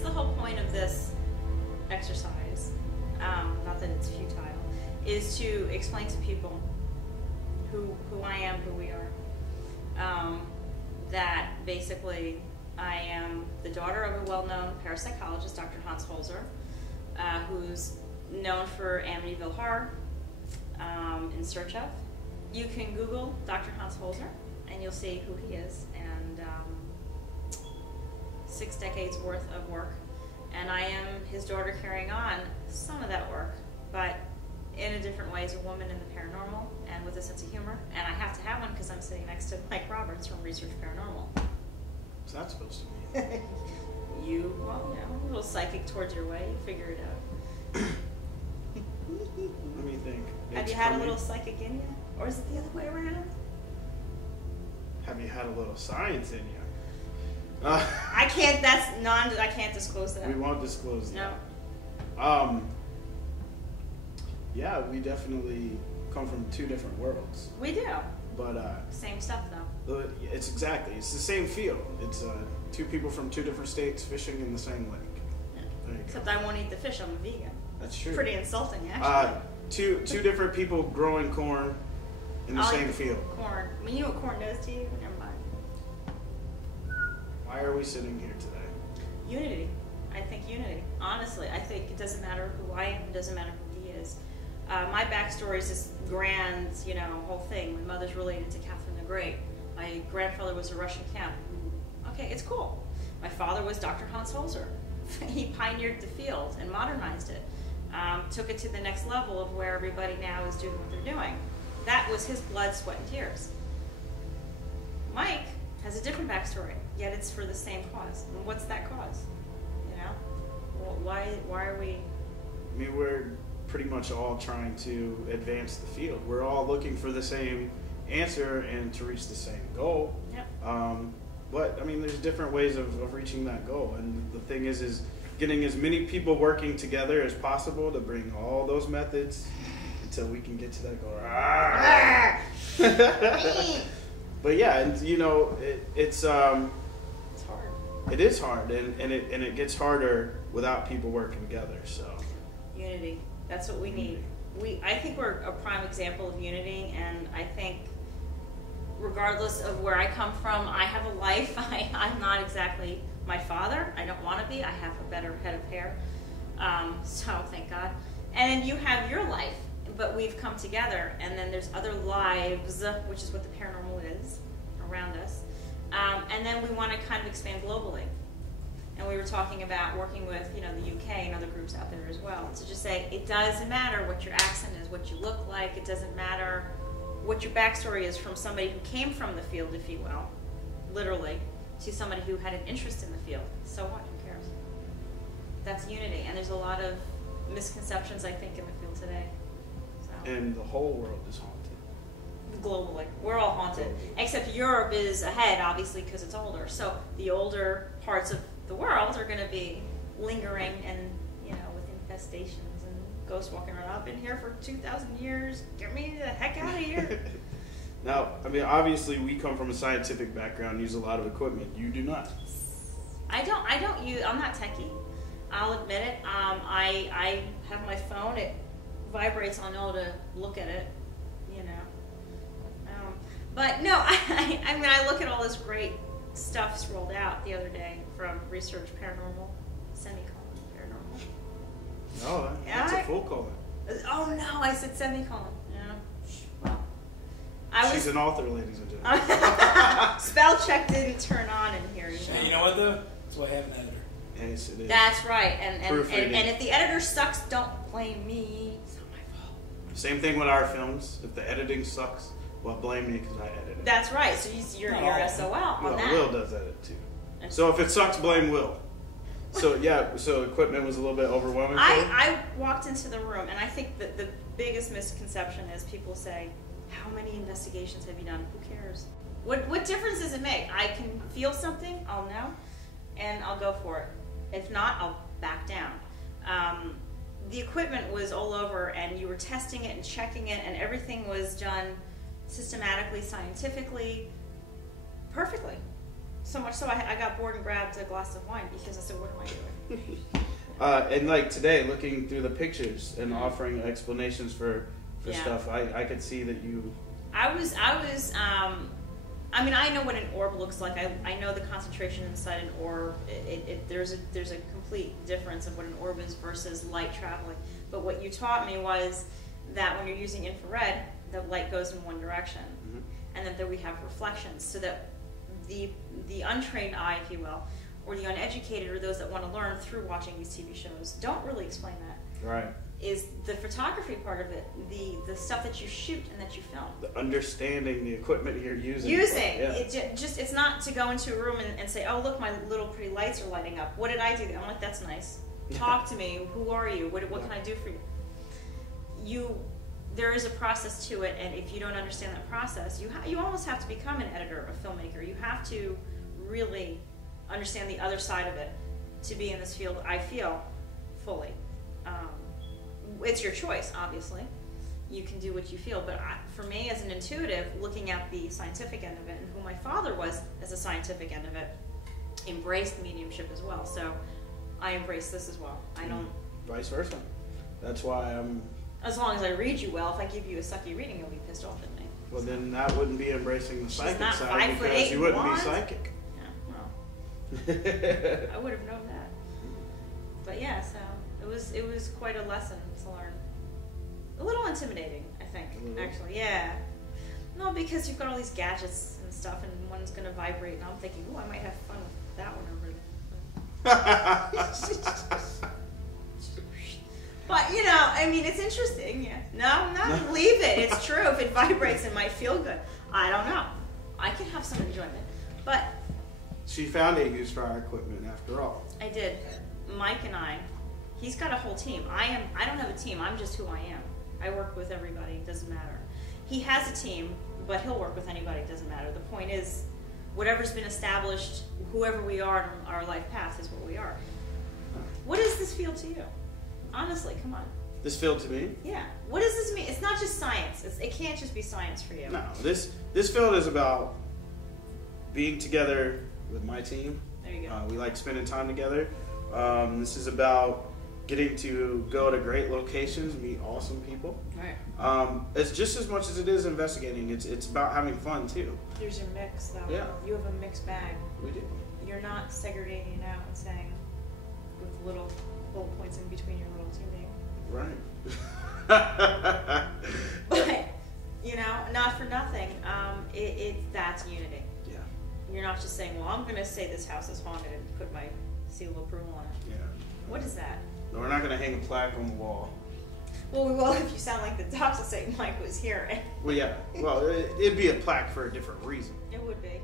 the whole point of this exercise, not that it's futile, is to explain to people who I am, who we are. That basically I am the daughter of a well-known parapsychologist, Dr. Hans Holzer, who's known for Amityville Horror, In Search of. You can Google Dr. Hans Holzer and you'll see who he is, and 6 decades worth of work. And I am his daughter carrying on some of that work, but in a different way as a woman in the paranormal and with a sense of humor. And I have to have one because I'm sitting next to Mike Roberts from Research Paranormal. What's that supposed to mean? Well, a little psychic towards your way. You figure it out. Let me think. Have you had a little psychic in you? Or is it the other way around? Have you had a little science in you? I can't disclose that. We won't disclose that. No. Yeah, we definitely come from 2 different worlds. We do. But same stuff though. It's the same field. It's 2 people from 2 different states fishing in the same lake. Yeah. Except I won't eat the fish. I'm a vegan. That's true. Pretty insulting, actually. Two different people growing corn in the same field. Corn. I mean, you know what corn does to you? Never mind. Why are we sitting here today? Unity. I think unity. Honestly, I think it doesn't matter who I am. It doesn't matter who he is. My backstory is this grand, whole thing. My mother's related to Catherine the Great. My grandfather was a Russian count. Okay, it's cool. My father was Dr. Hans Holzer. He pioneered the field and modernized it. Took it to the next level of where everybody now is doing what they're doing. That was his blood, sweat, and tears. Mike has a different backstory, yet it's for the same cause. And what's that cause? Well, why are we... I mean, we're pretty much all trying to advance the field. We're all looking for the same answer and to reach the same goal. Yep. But, I mean, there's different ways of reaching that goal. And the thing is getting as many people working together as possible to bring all those methods until we can get to that goal. But yeah, and it's hard. It is hard, and it gets harder without people working together. So unity, that's what we need. I think we're a prime example of unity, and I think regardless of where I come from, I have a life. I'm not exactly my father. I don't want to be. I have a better head of hair, so thank God. And then you have your life. But we've come together, and then there's other lives, which is what the paranormal is around us. And then we want to kind of expand globally. And we were talking about working with, the UK and other groups out there as well. To just say, it doesn't matter what your accent is, what you look like. It doesn't matter what your backstory is from somebody who came from the field, if you will, literally, to somebody who had an interest in the field. So what? Who cares? That's unity. And there's a lot of misconceptions, I think, in the field today. And the whole world is haunted. Globally. We're all haunted. Except Europe is ahead, obviously, because it's older. So the older parts of the world are going to be lingering and, with infestations and ghosts walking around. I've been here for 2,000 years. Get me the heck out of here. Now, I mean, obviously, we come from a scientific background, use a lot of equipment. You do not. I'm not techie. I'll admit it. I have my phone. It vibrates. I'll know to look at it, but no, I look at all this great stuff rolled out the other day from Research Paranormal, semicolon Paranormal. Oh, that's a full colon. Oh no, I said semicolon. Yeah. Well, she's an author, ladies and gentlemen. Spell check didn't turn on in here. And you know what though? That's why I have an editor. Yes, it is. That's right. And if the editor sucks, don't blame me. It's not my fault. Same thing with our films. If the editing sucks, well, blame me because I edited it. That's right. So you're SOL on that. Will does edit too. So if it sucks, blame Will. So yeah, so equipment was a little bit overwhelming. I walked into the room, and I think that the biggest misconception is people say, "How many investigations have you done? Who cares? What difference does it make? I can feel something, I'll know, and I'll go for it. If not, I'll back down." The equipment was all over, and you were testing it and checking it, and everything was done systematically, scientifically, perfectly. So much so I got bored and grabbed a glass of wine because I said, what am I And like today, looking through the pictures and offering explanations for stuff, I could see that you. I mean, I know what an orb looks like. I know the concentration inside an orb. There's a complete difference of what an orb is versus light traveling. But what you taught me was that when you're using infrared, the light goes in one direction, and that we have reflections, so that the untrained eye, if you will, or the uneducated, or those that want to learn through watching these TV shows, don't really explain that. Right. Is the photography part of it, the stuff that you shoot and that you film. The understanding the equipment you're using. Yeah. It's not to go into a room and say, oh, look, my little pretty lights are lighting up. What did I do? I'm like, that's nice. Talk to me. Who are you? What can I do for you? There is a process to it, and if you don't understand that process, you almost have to become an editor, a filmmaker. You have to really understand the other side of it to be in this field, I feel, fully. It's your choice, obviously. You can do what you feel, but for me, as an intuitive, looking at the scientific end of it, and who my father was as a scientific end of it, embraced mediumship as well. So I embrace this as well. I don't. Vice versa. That's why I'm. As long as I read you well, if I give you a sucky reading, you'll be pissed off at me. Well, then that wouldn't be embracing the psychic not side, because you wouldn't be psychic. Yeah, well, I would have known that. But yeah, so it was quite a lesson to learn. A little intimidating, I think, actually. Yeah. No, because you've got all these gadgets and stuff, and one's going to vibrate, and I'm thinking, oh, I might have fun with that one over there. But, I mean, it's interesting. Yeah. No, not leave it. It's true. If it vibrates, it might feel good. I don't know. I can have some enjoyment. But she found a use for our equipment after all. I did. Mike and he's got a whole team. I don't have a team. I'm just who I am. I work with everybody. It doesn't matter. He has a team, but he'll work with anybody. It doesn't matter. The point is, whatever's been established, whoever we are in our life path is what we are. What does this feel to you? Honestly, come on. This field to me? Yeah. What does this mean? It's not just science. It can't just be science for you. No. This field is about being together with my team. There you go. We like spending time together. This is about getting to go to great locations, meet awesome people. Right. It's just as much as it is investigating. It's about having fun too. There's your mix, though. Yeah. You have a mixed bag. We do. You're not segregating it out and saying with little bullet points in between your little team name. Right. But not for nothing. That's unity. Yeah. You're not just saying, well, I'm going to say this house is haunted and put my seal of approval on it. Yeah. What is that? No, we're not going to hang a plaque on the wall. Well, we will if you sound like the docs will say Mike was here. Well, yeah. Well, it'd be a plaque for a different reason. It would be.